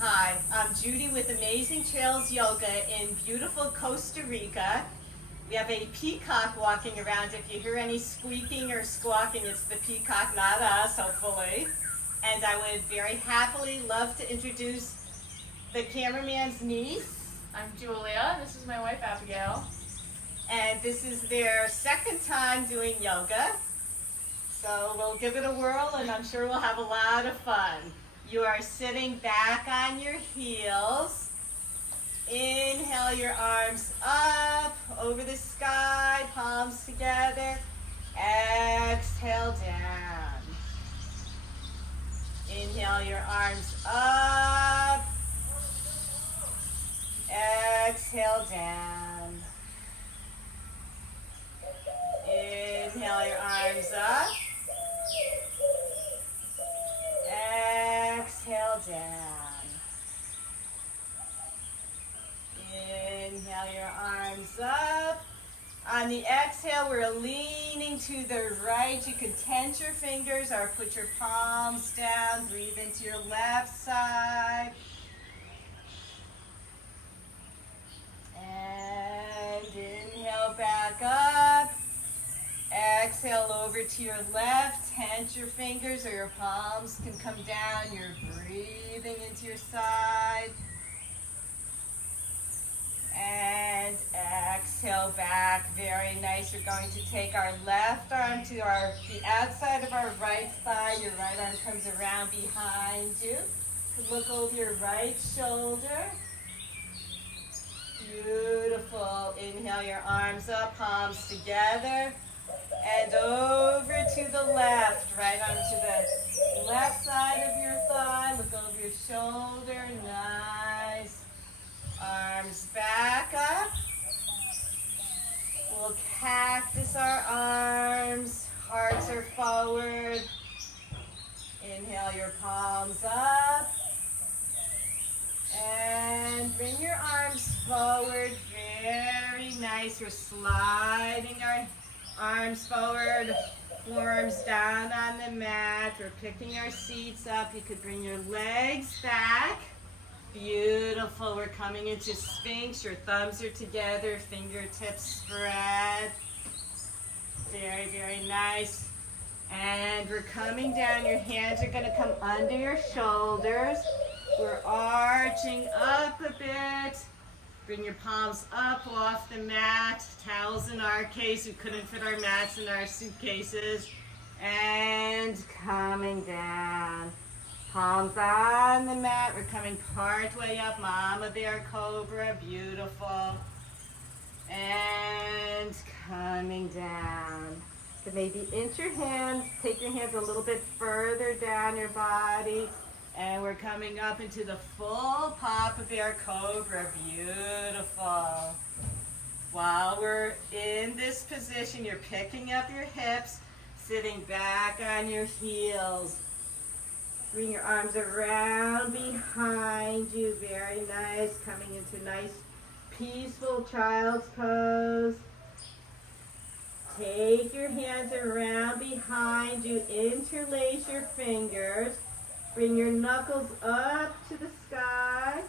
Hi, I'm Judy with Amazing Trails Yoga in beautiful Costa Rica. We have a peacock walking around. If you hear any squeaking or squawking, it's the peacock, not us, hopefully. And I would very happily love to introduce the cameraman's niece. I'm Julia. This is my wife, Abigail. And this is their second time doing yoga. So we'll give it a whirl and I'm sure we'll have a lot of fun. You are sitting back on your heels. Inhale your arms up over the sky, palms together. Exhale down. Inhale your arms up. Exhale down. Inhale your arms up. Exhale down. Inhale your arms up. On the exhale, we're leaning to the right. You can tense your fingers or put your palms down. Breathe into your left side. And inhale back up. Exhale over to your left. Tense your fingers or your palms can come down. You're breathing into your side. And exhale back. Very nice. You're going to take our left arm to the outside of our right thigh. Your right arm comes around behind you. Look over your right shoulder. Beautiful. Inhale your arms up, palms together. And over to the left. Right arm to the left side of your thigh. Look over your shoulder. Nice. Arms back up. We'll cactus our arms. Hearts are forward. Inhale your palms up. And bring your arms forward. Very nice. We're sliding our arms forward, forearms down on the mat. We're picking our seats up. You could bring your legs back. Beautiful. We're coming into Sphinx. Your thumbs are together, fingertips spread. Very, very nice. And we're coming down. Your hands are going to come under your shoulders. We're arching up a bit. Bring your palms up off the mat. Towels in our case. We couldn't fit our mats in our suitcases. And coming down. Palms on the mat. We're coming part way up. Mama Bear Cobra. Beautiful. And coming down. So maybe inch your hands. Take your hands a little bit further down your body. And we're coming up into the full Papa Bear Cobra. Beautiful. While we're in this position, you're picking up your hips, sitting back on your heels. Bring your arms around behind you. Very nice. Coming into nice, peaceful child's pose. Take your hands around behind you. Interlace your fingers. Bring your knuckles up to the sky.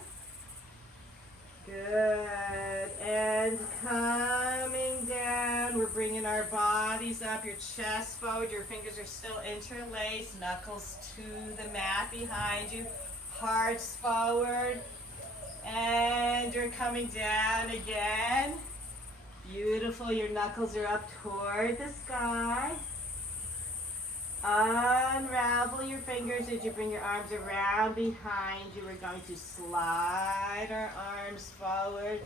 Good. And coming down, we're bringing our bodies up, your chest forward, your fingers are still interlaced, knuckles to the mat behind you, hearts forward, and you're coming down again. Beautiful. Your knuckles are up toward the sky. Unravel your fingers as you bring your arms around behind you. We're going to slide our arms forward.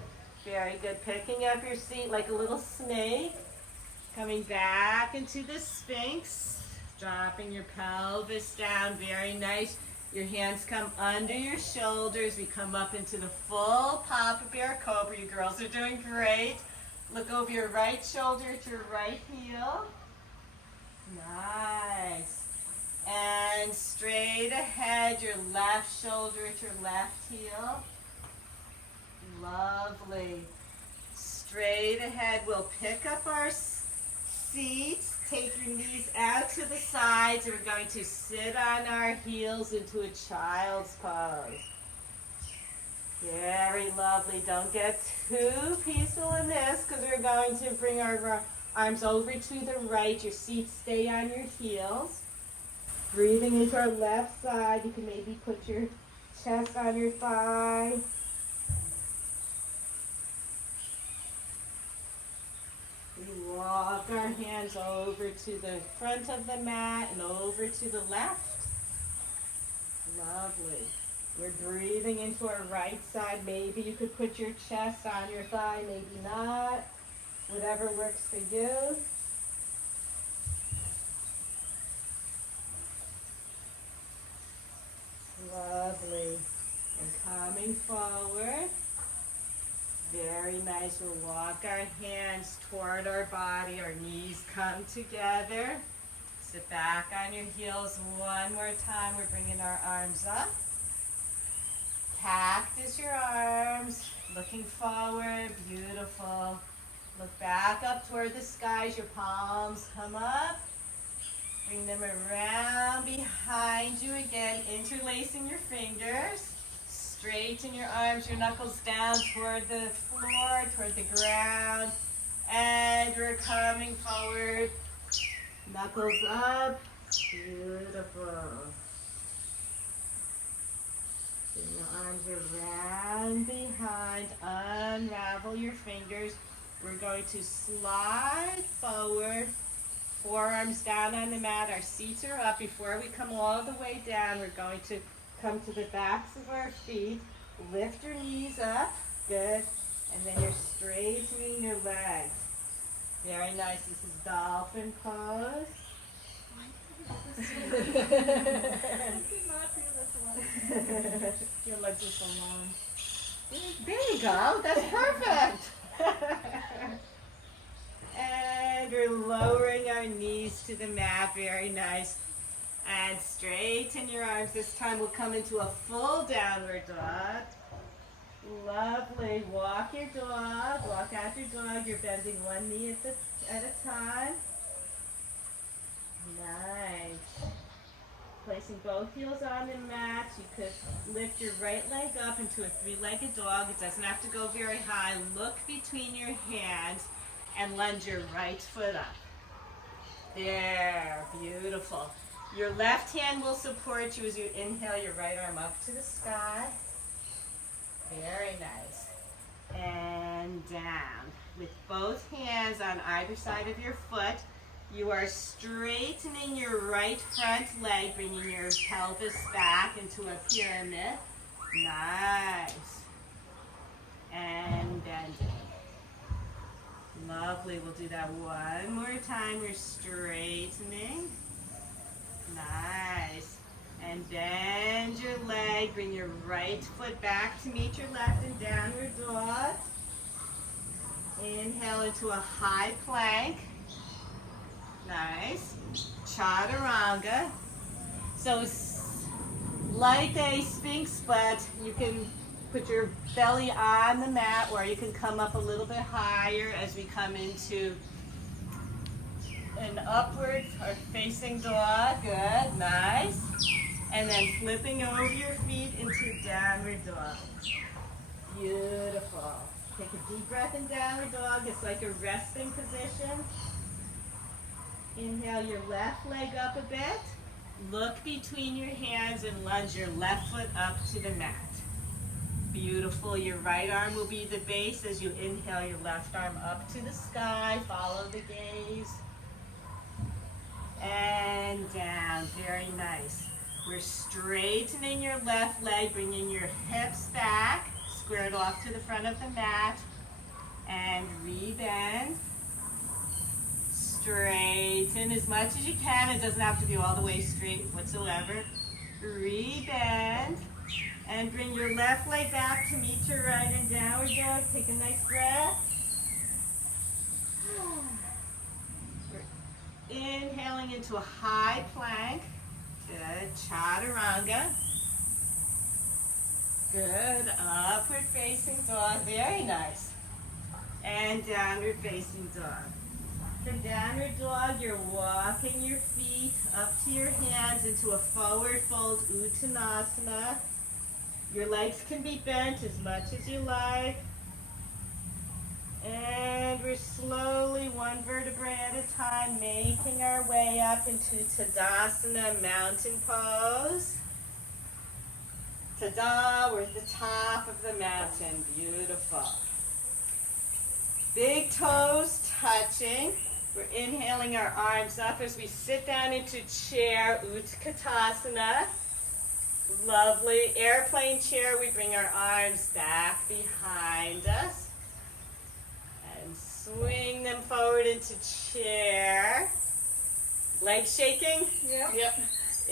Very good. Picking up your seat like a little snake. Coming back into the Sphinx. Dropping your pelvis down. Very nice. Your hands come under your shoulders. We come up into the full Papa Bear Cobra. You girls are doing great. Look over your right shoulder at your right heel. Nice. And straight ahead, your left shoulder at your left heel. Lovely. Straight ahead, we'll pick up our seats. Take your knees out to the sides, and we're going to sit on our heels into a child's pose. Very lovely. Don't get too peaceful in this because we're going to bring our arms over to the right. Your feet stay on your heels. Breathing into our left side. You can maybe put your chest on your thigh. We walk our hands over to the front of the mat and over to the left. Lovely. We're breathing into our right side. Maybe you could put your chest on your thigh, maybe not. Whatever works for you. Lovely. And coming forward. Very nice. We'll walk our hands toward our body. Our knees come together. Sit back on your heels one more time. We're bringing our arms up. Cactus your arms. Looking forward. Beautiful. Look back up toward the skies. Your palms come up. Bring them around behind you again. Interlacing your fingers. Straighten your arms, your knuckles down toward the floor, toward the ground. And we're coming forward. Knuckles up. Beautiful. Bring your arms around behind. Unravel your fingers. We're going to slide forward. Forearms down on the mat. Our seats are up. Before we come all the way down, we're going to come to the backs of our feet. Lift your knees up. Good. And then you're straightening your legs. Very nice. This is Dolphin pose. Your legs are so long. There you go. That's perfect. And we're lowering our knees to the mat. Very nice. And straighten your arms. This time we'll come into a full downward dog. Lovely. Walk your dog. Walk out your dog. You're bending one knee at a time. Nice. Placing both heels on the mat. You could lift your right leg up into a three-legged dog. It doesn't have to go very high. Look between your hands and lunge your right foot up. There. Beautiful. Your left hand will support you as you inhale your right arm up to the sky. Very nice. And down. With both hands on either side of your foot, you are straightening your right front leg, bringing your pelvis back into a pyramid. Nice. And bending. Lovely. We'll do that one more time. We're straightening. Nice. And bend your leg. Bring your right foot back to meet your left in downward dog. Inhale into a high plank. Nice. Chaturanga. So it's like a sphinx, but you can put your belly on the mat, or you can come up a little bit higher as we come into an upward or facing dog. Good. Nice. And then flipping over your feet into downward dog. Beautiful. Take a deep breath in downward dog. It's like a resting position. Inhale your left leg up a bit. Look between your hands and lunge your left foot up to the mat. Beautiful. Your right arm will be the base as you inhale your left arm up to the sky. Follow the gaze. And down. Very nice. We're straightening your left leg, bringing your hips back, squared off to the front of the mat, and rebend. Straighten as much as you can. It doesn't have to be all the way straight whatsoever. Rebend. And bring your left leg back to meet your right in downward dog. Take a nice breath. We're inhaling into a high plank. Good. Chaturanga. Good. Upward facing dog. Very nice. And downward facing dog. From downward dog, you're walking your feet up to your hands into a forward fold Uttanasana. Your legs can be bent as much as you like. And we're slowly, one vertebrae at a time, making our way up into Tadasana, mountain pose. Ta-da, we're at the top of the mountain. Beautiful. Big toes touching. We're inhaling our arms up as we sit down into chair, Utkatasana. Lovely. Airplane chair, we bring our arms back behind us. And swing them forward into chair. Legs shaking? Yep.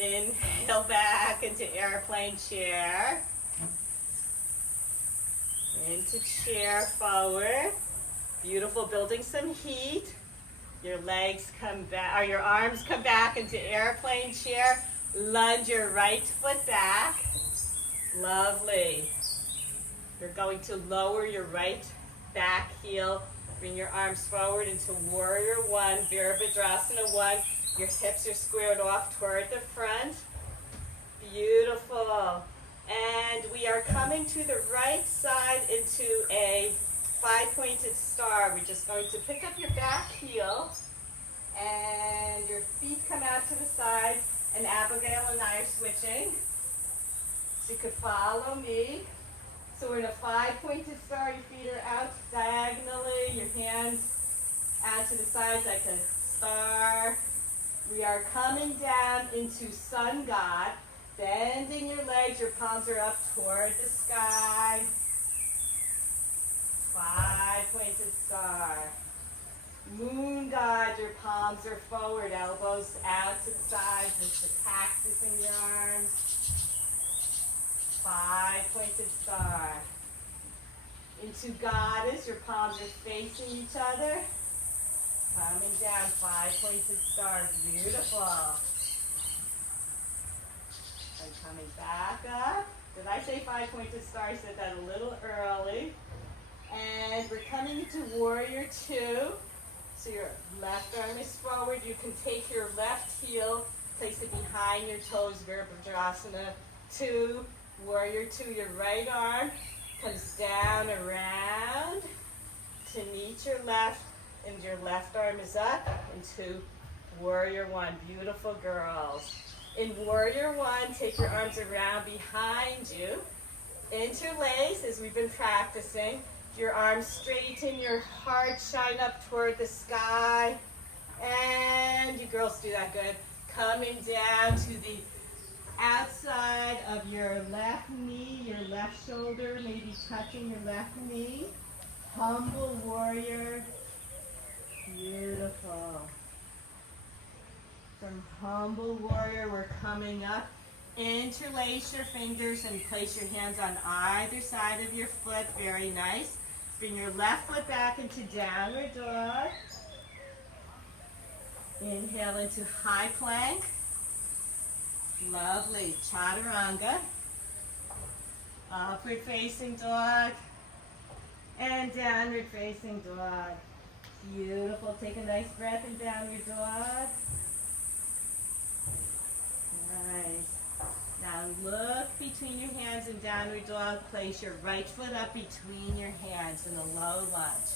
Inhale back into airplane chair. Into chair forward. Beautiful, building some heat. Your legs come back, or your arms come back into airplane chair. Lunge your right foot back. Lovely. You're going to lower your right back heel. Bring your arms forward into Warrior One, Virabhadrasana 1. Your hips are squared off toward the front. Beautiful. And we are coming to the right side into a 5-pointed star. We're just going to pick up your back heel and your feet come out to the side, and Abigail and I are switching. So you could follow me. So we're in a 5-pointed star. Your feet are out diagonally, your hands out to the sides like a star. We are coming down into Sun God, bending your legs, your palms are up toward the sky. 5-pointed star. Moon God, your palms are forward, elbows out to the sides, just the cactus in your arms. 5-pointed star. Into Goddess, your palms are facing each other. Coming down, 5-pointed star, beautiful. And coming back up. Did I say 5-pointed star? I said that a little early. And we're coming into Warrior Two. So your left arm is forward. You can take your left heel, place it behind your toes, Virabhadrasana 2. Warrior Two, your right arm comes down around to meet your left, and your left arm is up into Warrior One. Beautiful, girls. In Warrior One, take your arms around behind you. Interlace, as we've been practicing. Your arms straighten, your heart shine up toward the sky. And you girls do that good. Coming down to the outside of your left knee, your left shoulder, maybe touching your left knee. Humble warrior. Beautiful. From humble warrior, we're coming up. Interlace your fingers and place your hands on either side of your foot. Very nice. Bring your left foot back into downward dog. Inhale into high plank. Lovely. Chaturanga. Upward facing dog. And downward facing dog. Beautiful. Take a nice breath in downward dog. Nice. Now look between your hands in downward dog. Place your right foot up between your hands in a low lunge.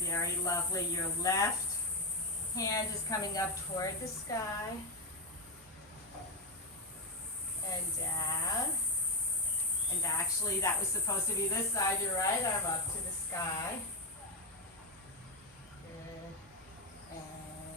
Very lovely. Your left hand is coming up toward the sky. And down. And actually that was supposed to be this side. Your right arm up to the sky. Good.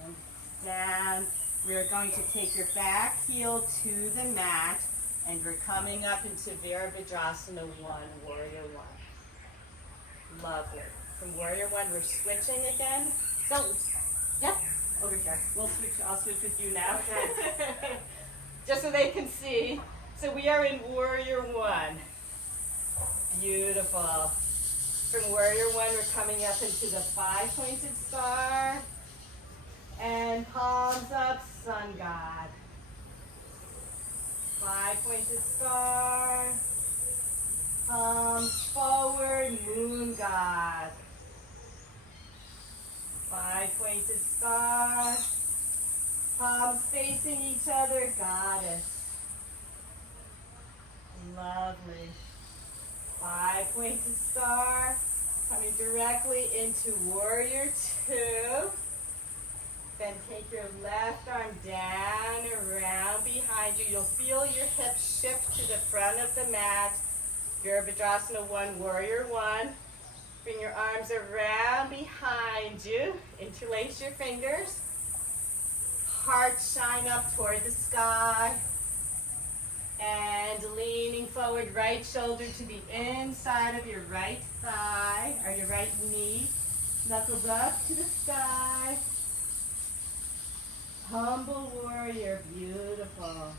And down. We're going to take your back heel to the mat, and we're coming up into Virabhadrasana 1, Warrior One. Lovely. From Warrior One, we're switching again. So, yeah, over here. I'll switch with you now. Okay. Just so they can see. So we are in Warrior One. Beautiful. From Warrior One, we're coming up into the 5-pointed star. And palms up, Sun God. 5-pointed star. Palms forward, Moon God. 5-pointed star. Palms facing each other, Goddess. Love. Lovely. 5-pointed star. Coming directly into warrior 2. Then take your left arm down, around behind you. You'll feel your hips shift to the front of the mat. Virabhadrasana 1, warrior 1. Bring your arms around behind you. Interlace your fingers. Heart shine up toward the sky. And leaning forward, right shoulder to the inside of your right thigh, or your right knee. Knuckles up to the sky. Humble warrior, beautiful.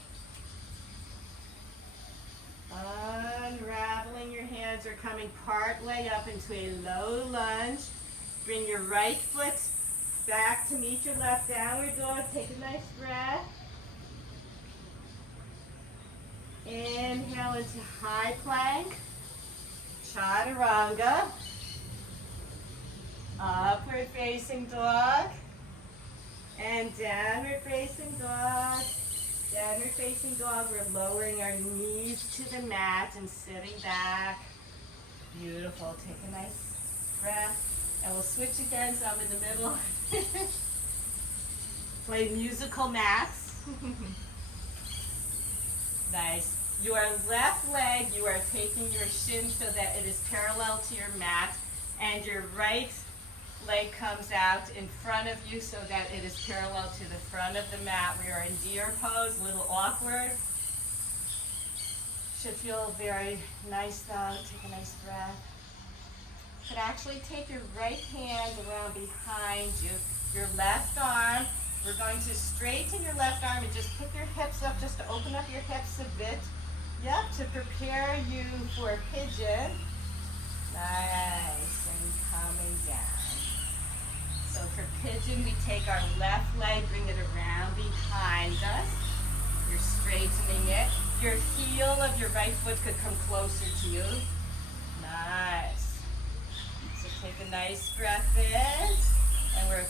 Unraveling your hands or coming part way up into a low lunge. Bring your right foot back to meet your left. Downward dog. Take a nice breath. Inhale into high plank. Chaturanga. Upward facing dog. And downward facing dog. Downward facing dog. We're lowering our knees to the mat and sitting back. Beautiful. Take a nice breath. And we'll switch again so I'm in the middle. Play musical mats. Nice. Your left leg, you are taking your shin so that it is parallel to your mat, and your right leg comes out in front of you so that it is parallel to the front of the mat. We are in deer pose, a little awkward. Should feel very nice though. Take a nice breath. You could actually take your right hand around behind you. Your left arm, we're going to straighten your left arm and just pick your hips up just to open up your hips a bit. Yep, to prepare you for pigeon. Nice, and coming down. So for pigeon, we take our left leg, bring it around behind us. You're straightening it. Your heel of your right foot could come closer to you. Nice. So take a nice breath in. And we're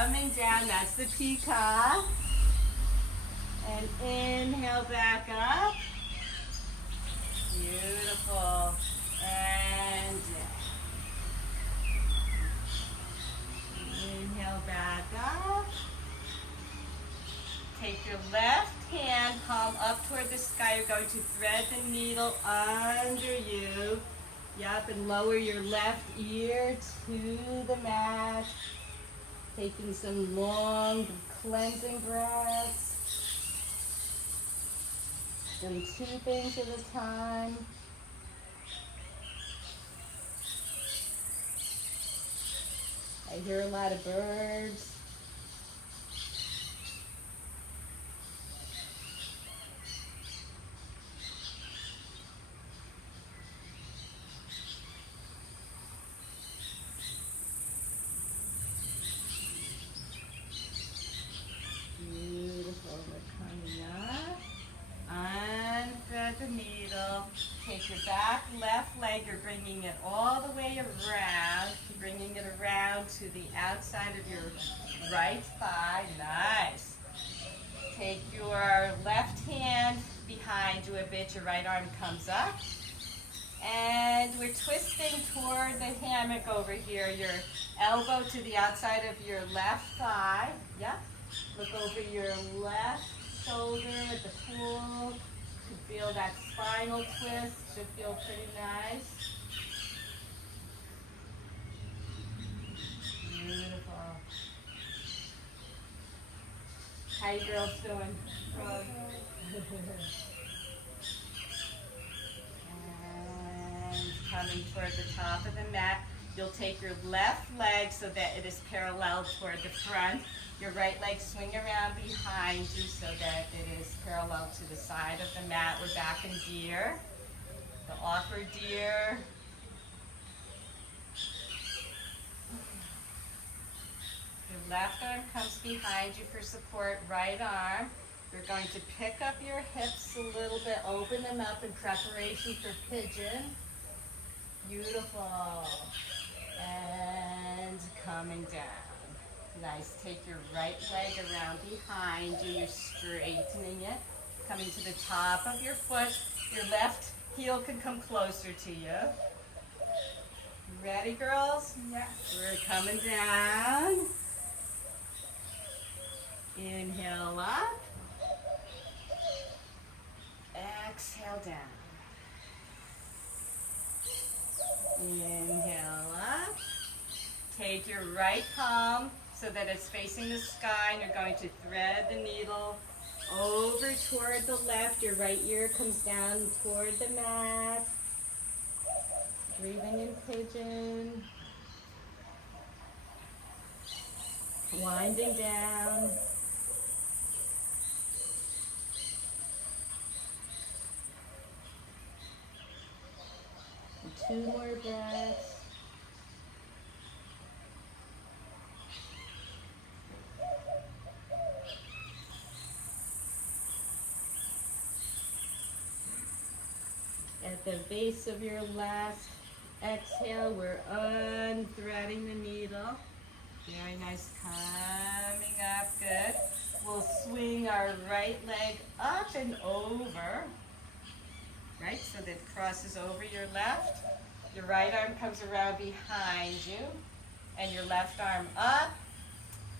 coming down. That's the peacock. And inhale back up. Beautiful. And down. Inhale back up. Take your left hand, palm up toward the sky. You're going to thread the needle under you. Yep, and lower your left ear to the mat. Taking some long cleansing breaths. Doing 2 things at a time. I hear a lot of birds. Beautiful. We're coming up. Unthread the needle. Take your back left leg. You're bringing it all the way around. Bringing it around to the outside of your right thigh. Nice. Take your left hand behind you a bit. Your right arm comes up. And we're twisting toward the hammock over here. Your elbow to the outside of your left thigh. Yep. Look over your left shoulder at the pool. You feel that spinal twist. Should feel pretty nice. Beautiful. How you girls doing? And coming toward the top of the mat. You'll take your left leg so that it is parallel toward the front. Your right leg swing around behind you so that it is parallel to the side of the mat. We're back in deer. The awkward deer. Your left arm comes behind you for support. Right arm. You're going to pick up your hips a little bit. Open them up in preparation for pigeon. Beautiful. And coming down. Nice. Take your right leg around behind you. You're straightening it. Coming to the top of your foot. Your left heel can come closer to you. Ready, girls? Yes. We're coming down. Inhale up. Exhale down. Inhale up. Take your right palm so that it's facing the sky, and you're going to thread the needle over toward the left. Your right ear comes down toward the mat. Breathing in pigeon. Winding down. And 2 more breaths. At the base of your last exhale, we're unthreading the needle. Very nice, coming up, good. We'll swing our right leg up and over, right, so that it crosses over your left. Your right arm comes around behind you, and your left arm up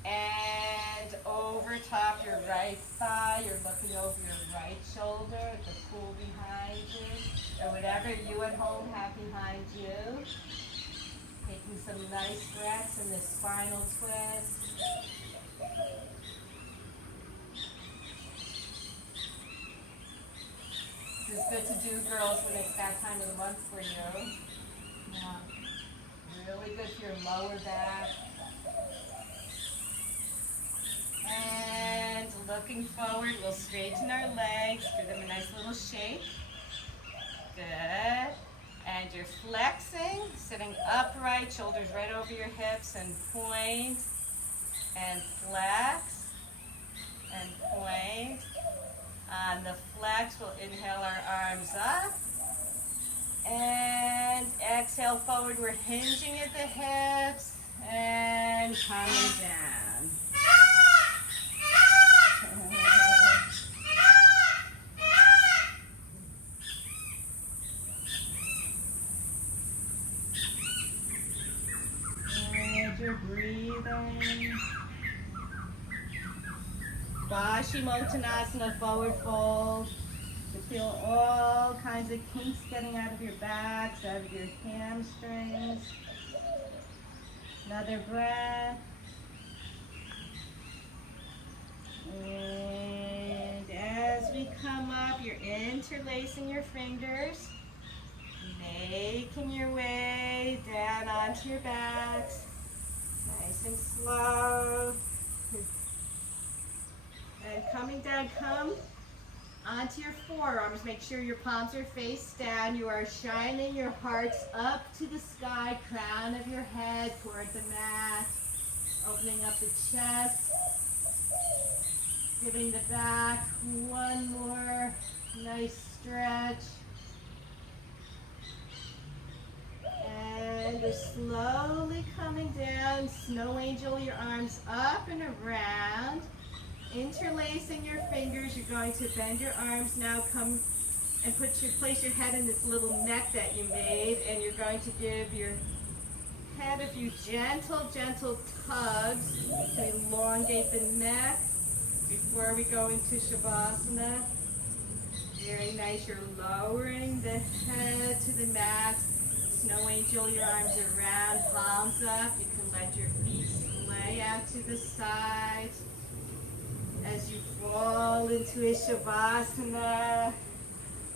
and over top your right thigh. You're looking over your right shoulder at the pool behind you, or whatever you at home have behind you. Taking some nice breaths in the spinal twist. This is good to do, girls, when it's that time of the month for you. Yeah. Really good for your lower back. And looking forward, we'll straighten our legs, give them a nice little shake. Good. And you're flexing, sitting upright, shoulders right over your hips, and point, and flex, and point. On the flex, we'll inhale our arms up, and exhale forward. We're hinging at the hips, and coming down. You're breathing. Paschimottanasana, forward fold. You feel all kinds of kinks getting out of your backs, out of your hamstrings. Another breath. And as we come up, you're interlacing your fingers, making your way down onto your backs. Nice and slow. And coming down, come onto your forearms. Make sure your palms are face down. You are shining your hearts up to the sky, crown of your head toward the mat. Opening up the chest. Giving the back one more nice stretch. And you're slowly coming down. Snow angel, your arms up and around. Interlacing your fingers. You're going to bend your arms now. Come and place your head in this little neck that you made. And you're going to give your head a few gentle tugs to elongate the neck before we go into Shavasana. Very nice. You're lowering the head to the mat. Snow angel, your arms around, palms up. You can let your feet splay out to the side as you fall into a Shavasana,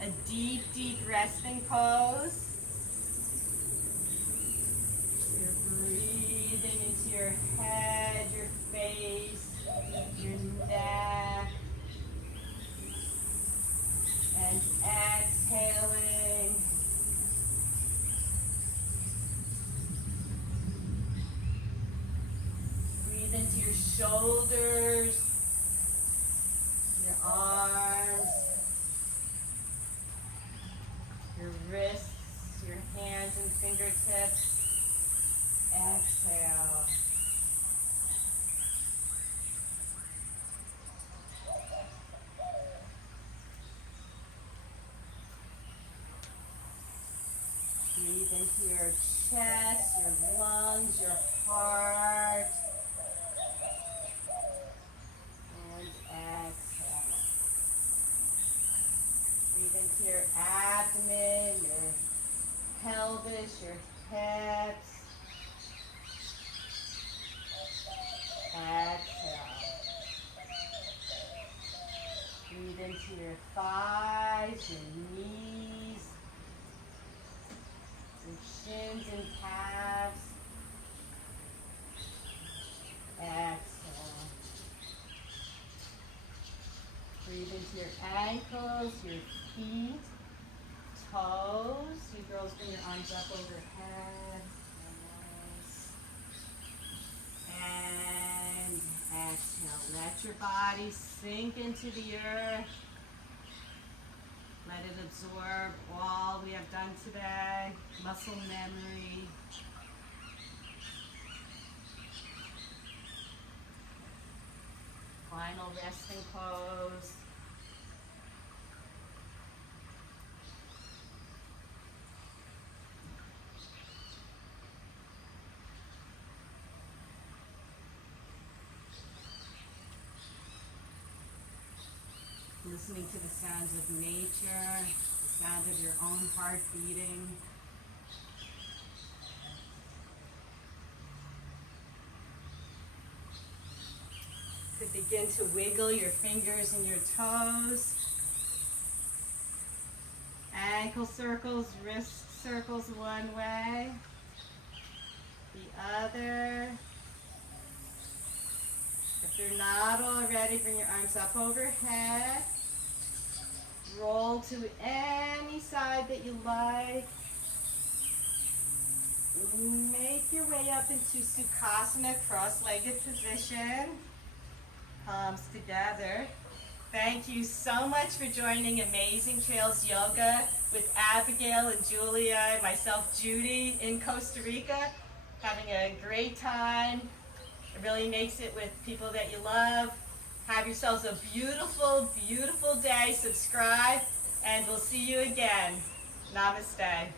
a deep resting pose. You're breathing into your head, your face, your neck, and exhaling. Breathe into your shoulders, your arms, your wrists, your hands and fingertips. Exhale. Breathe into your chest, your lungs, your heart. And exhale. Breathe into your abdomen, your pelvis, your hips. Exhale. Breathe into your thighs, your knees, your shins and calves. Exhale. Breathe into your ankles, your feet, toes. You girls bring your arms up overhead. Nice. And exhale. Let your body sink into the earth. Let it absorb all we have done today. Muscle memory. Final resting pose. Listening to the sounds of nature, the sound of your own heart beating. You could begin to wiggle your fingers and your toes. Ankle circles, wrist circles one way, the other. If you're not already, bring your arms up overhead. Roll to any side that you like. Make your way up into Sukhasana, cross-legged position. Palms together. Thank you so much for joining Amazing Trails Yoga with Abigail and Julia and myself, Judy, in Costa Rica. Having a great time. It really makes it with people that you love. Have yourselves a beautiful, beautiful day. Subscribe, and we'll see you again. Namaste.